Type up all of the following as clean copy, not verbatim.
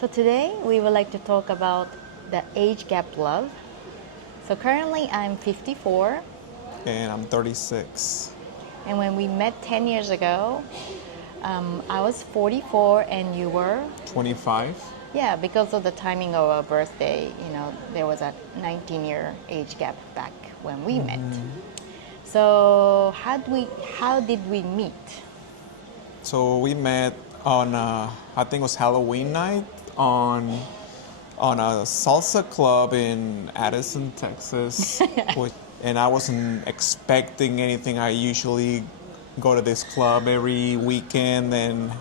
So today we would like to talk about the age gap love. So currently I'm 54, And I'm 36. and when we met 10 years ago, I was 44 and you were? 25. Yeah, because of the timing of our birthday, there was a 19-year age gap back when we met. So how did we meet? So we met on, I think it was Halloween night on a salsa club in Addison, Texas. And I wasn't expecting anything. I usually go to this club every weekend, and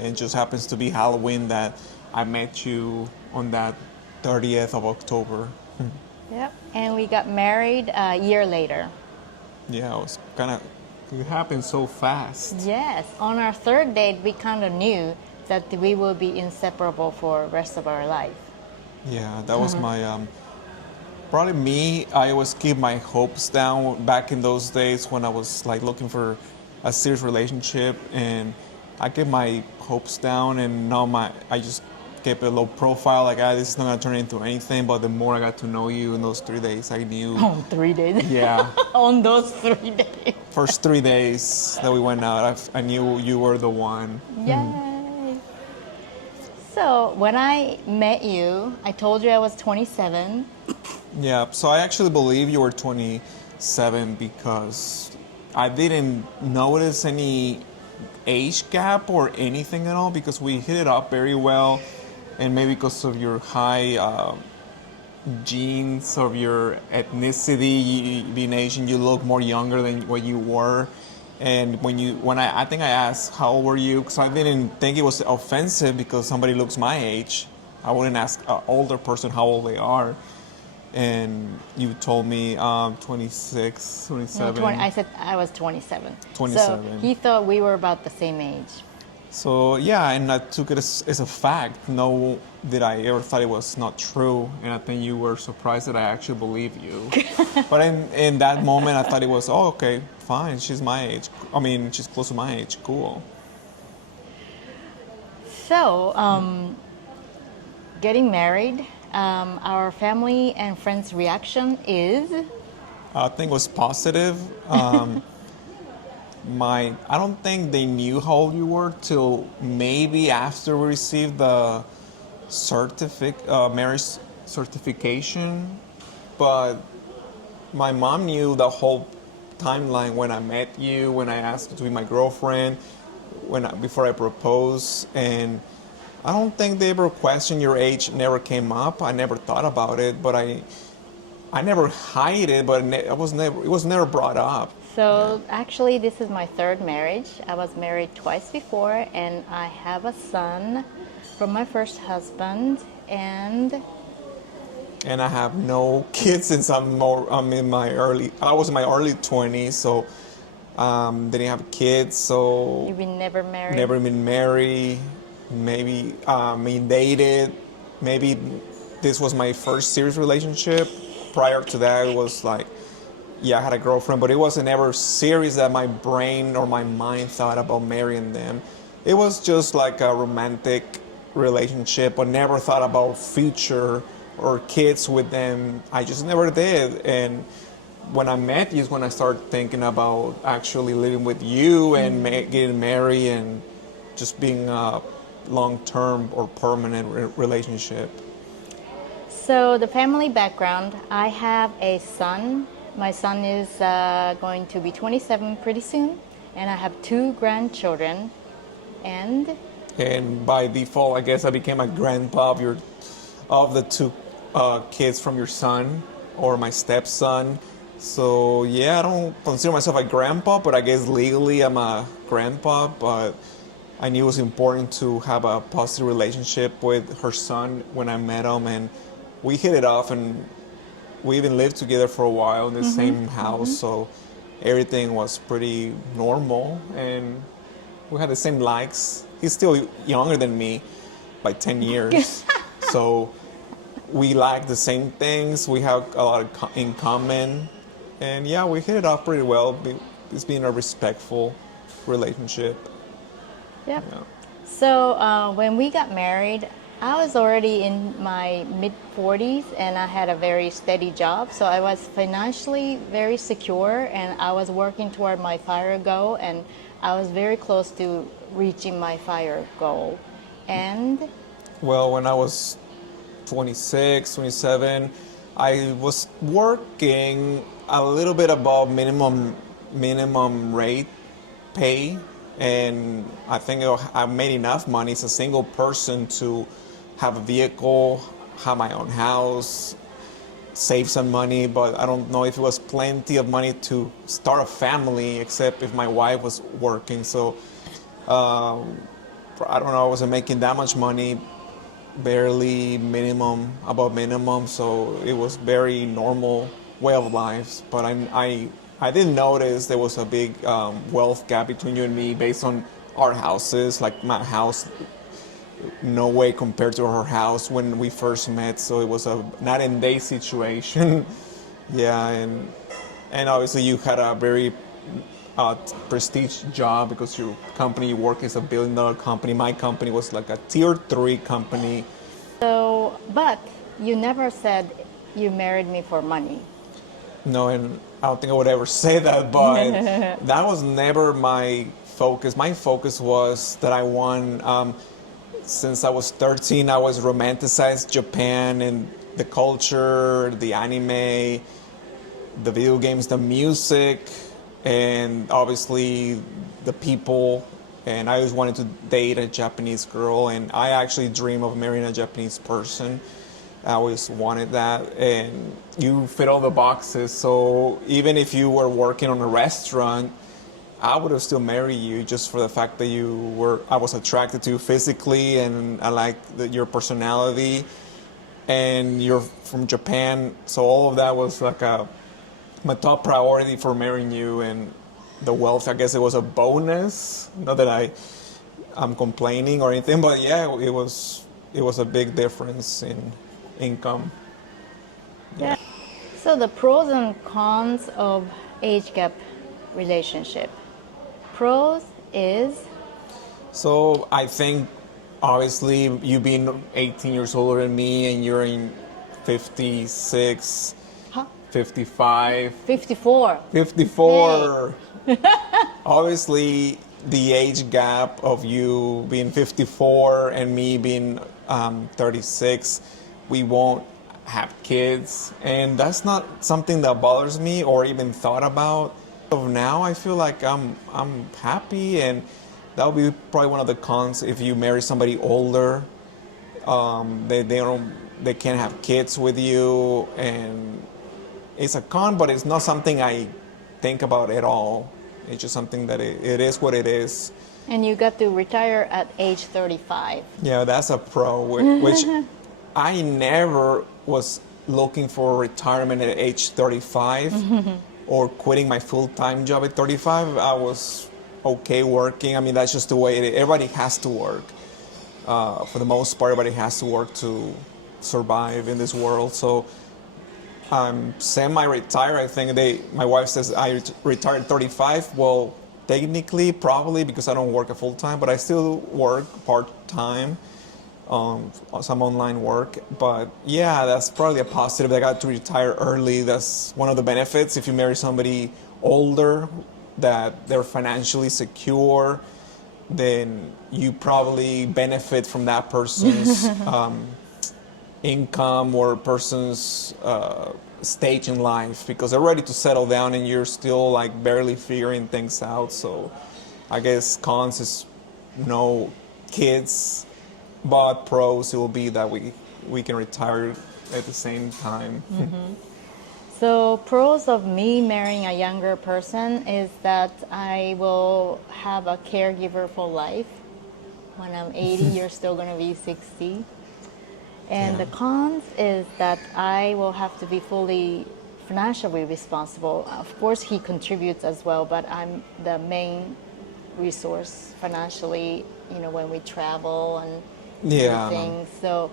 it just happens to be Halloween that I met you on that 30th of October. Yep. And we got married a year later. Yeah, it happened so fast. Yes, on our third date, we kind of knew that we will be inseparable for the rest of our life. Yeah, that was my probably me. I always keep my hopes down back in those days when I was like looking for a serious relationship, and I kept my hopes down, and now I just kept a low profile. Like, this is not gonna turn into anything. But the more I got to know you in those 3 days, I knew. On 3 days? Yeah. On those 3 days. First 3 days that we went out, I knew you were the one. Yay! So when I met you, I told you I was 27. Yeah, so I actually believe you were 27 because I didn't notice any age gap or anything at all because we hit it up very well, and maybe because of your high genes, of your ethnicity, being Asian, you look more younger than what you were. And I think I asked how old were you, because I didn't think it was offensive because somebody looks my age. I wouldn't ask an older person how old they are. And you told me 26, 27. No, I said I was 27. 27. So he thought we were about the same age. So yeah, and I took it as a fact. No, did I ever thought it was not true, and I think you were surprised that I actually believe you. But in that moment, I thought it was, oh, okay, fine. She's my age. I mean, she's close to my age. Cool. So, getting married, our family and friends' reaction is? I think it was positive. I don't think they knew how old you were till maybe after we received the marriage certification. But my mom knew the whole timeline when I met you, when I asked you to be my girlfriend, before I proposed, and I don't think they ever questioned your age. Never came up. I never thought about it, but I never hide it. But it was never brought up. So actually, this is my third marriage. I was married twice before, and I have a son from my first husband, and I have no kids since I was in my early 20s, so didn't have kids, so you've been never married. never been married. Maybe dated. Maybe this was my first serious relationship. Prior to that, it was like, yeah, I had a girlfriend, but it wasn't ever serious that my brain or my mind thought about marrying them. It was just like a romantic relationship, but never thought about future or kids with them. I just never did. And when I met you is when I started thinking about actually living with you and getting married and just being a long-term or permanent relationship. So the family background, I have a son. My son is going to be 27 pretty soon, and I have 2 grandchildren. And by default, I guess I became a grandpa of the 2 kids from your son or my stepson. So yeah, I don't consider myself a grandpa, but I guess legally I'm a grandpa. But I knew it was important to have a positive relationship with her son when I met him, and we hit it off, and we even lived together for a while in the same house. So everything was pretty normal, and we had the same likes. He's still younger than me by 10 years. So we like the same things. We have a lot in common. And yeah, we hit it off pretty well. It's been a respectful relationship. yep. Yeah. So when we got married, I was already in my mid 40s and I had a very steady job. So I was financially very secure and I was working toward my FIRE goal and I was very close to reaching my FIRE goal. And Well, when I was 26, 27, I was working a little bit above minimum rate pay, and I think I made enough money as a single person to have a vehicle, have my own house, save some money, but I don't know if it was plenty of money to start a family, except if my wife was working. So I don't know, I wasn't making that much money, barely minimum, above minimum, so it was very normal way of life. But I didn't notice there was a big wealth gap between you and me based on our houses. Like my house, no way compared to her house when we first met, so it was a night and day situation. Yeah, and obviously you had a very prestige job because your company you work is $1 billion company. My company was like a tier 3 company. so, but you never said you married me for money. No, and I don't think I would ever say that, but that was never my focus. My focus was that I won. Since I was 13, I was romanticized Japan and the culture, the anime, the video games, the music, and obviously the people. And I always wanted to date a Japanese girl, and I actually dream of marrying a Japanese person. I always wanted that, and you fit all the boxes. So even if you were working on a restaurant, I would have still married you just for the fact that I was attracted to you physically, and I liked your personality, and you're from Japan. So all of that was like my top priority for marrying you, and the wealth, I guess it was a bonus. Not that I'm complaining or anything, but yeah, it was a big difference in income. Yeah. So the pros and cons of age gap relationship. Pros is So I think obviously you being 18 years older than me and you're in 56, huh, 55, 54. 54. Obviously, the age gap of you being 54 and me being 36, we won't have kids. And that's not something that bothers me or even thought about. Of now, I feel like I'm happy, and that would be probably one of the cons if you marry somebody older. They can't have kids with you, and it's a con, but it's not something I think about at all. It's just something that it is what it is. And you got to retire at age 35. Yeah, that's a pro, which I never was looking for retirement at age 35 or quitting my full-time job at 35. I was okay working. I mean, that's just the way it is. Everybody has to work. For the most part, everybody has to work to survive in this world. So I'm semi-retired. I think my wife says I retired at 35. Well, technically, probably because I don't work a full time, but I still work part time, some online work. But yeah, that's probably a positive. I got to retire early. That's one of the benefits if you marry somebody older, that they're financially secure. Then you probably benefit from that person's income or person's stage in life, because they're ready to settle down and you're still like barely figuring things out. So I guess cons is no kids, but pros it will be that we can retire at the same time. So pros of me marrying a younger person is that I will have a caregiver for life. When I'm 80, you're still going to be 60. And Yeah. the cons is that I will have to be fully financially responsible. Of course, he contributes as well, but I'm the main resource financially, when we travel and Yeah. everything. So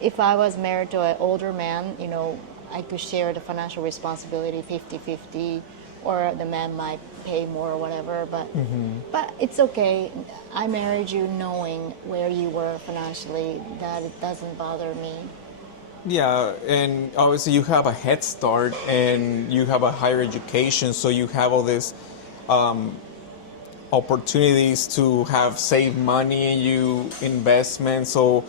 if I was married to an older man, I could share the financial responsibility 50-50, or the man might pay more or whatever. But it's okay. I married you knowing where you were financially. That it doesn't bother me. Yeah, and obviously you have a head start and you have a higher education, so you have all these opportunities to have save money and you investment. So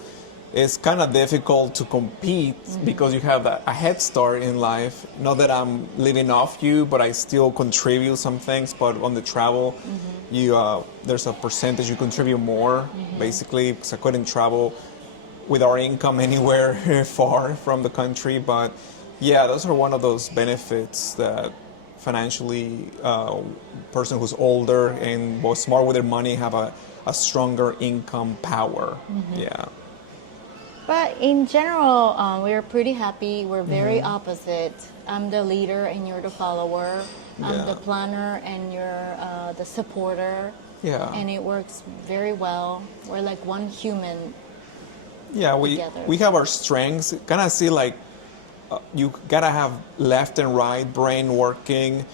it's kind of difficult to compete because you have a head start in life. Not that I'm living off you, but I still contribute some things. But on the travel, you there's a percentage you contribute more, basically, because I couldn't travel with our income anywhere far from the country. But yeah, those are one of those benefits that financially person who's older and was smart with their money have a stronger income power. Yeah. But in general, we're pretty happy. We're very opposite. I'm the leader and you're the follower. I'm Yeah. the planner and you're the supporter. Yeah. And it works very well. We're like one human. Yeah, Together. we have our strengths. Kind of see like you gotta have left and right brain working,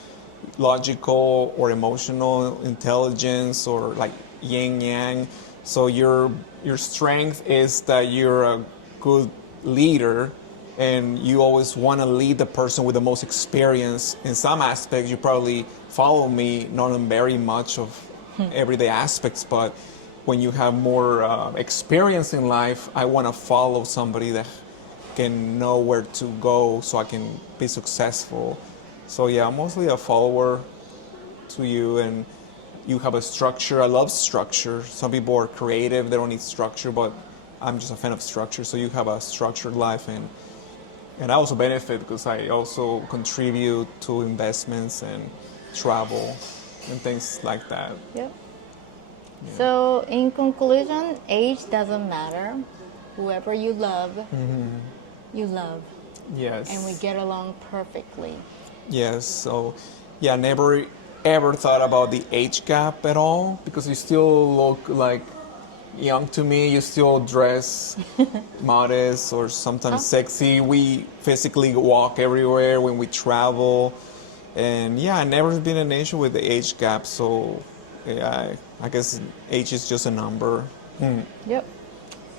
logical or emotional intelligence, or like yin yang. So your strength is that you're a good leader, and you always want to lead the person with the most experience. In some aspects, you probably follow me, not in very much of everyday aspects, but when you have more experience in life, I want to follow somebody that can know where to go so I can be successful. So yeah, I'm mostly a follower to you, and you have a structure. I love structure. Some people are creative, they don't need structure, but I'm just a fan of structure. So you have a structured life, and I also benefit because I also contribute to investments and travel and things like that. Yep. So in conclusion, age doesn't matter. Whoever you love, you love. Yes. And we get along perfectly. Yes. So yeah, never ever thought about the age gap at all, because you still look like young to me. You still dress modest or sometimes sexy. We physically walk everywhere when we travel. And yeah, never been an issue with the age gap. So yeah, I guess age is just a number. Yep.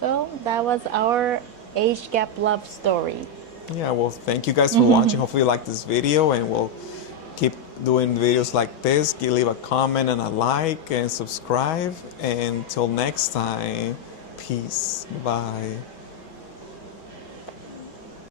So that was our age gap love story. Yeah, well, thank you guys for watching. Hopefully you like this video, and we'll keep doing videos like this. Leave a comment and a like and subscribe. And until next time, peace. Bye.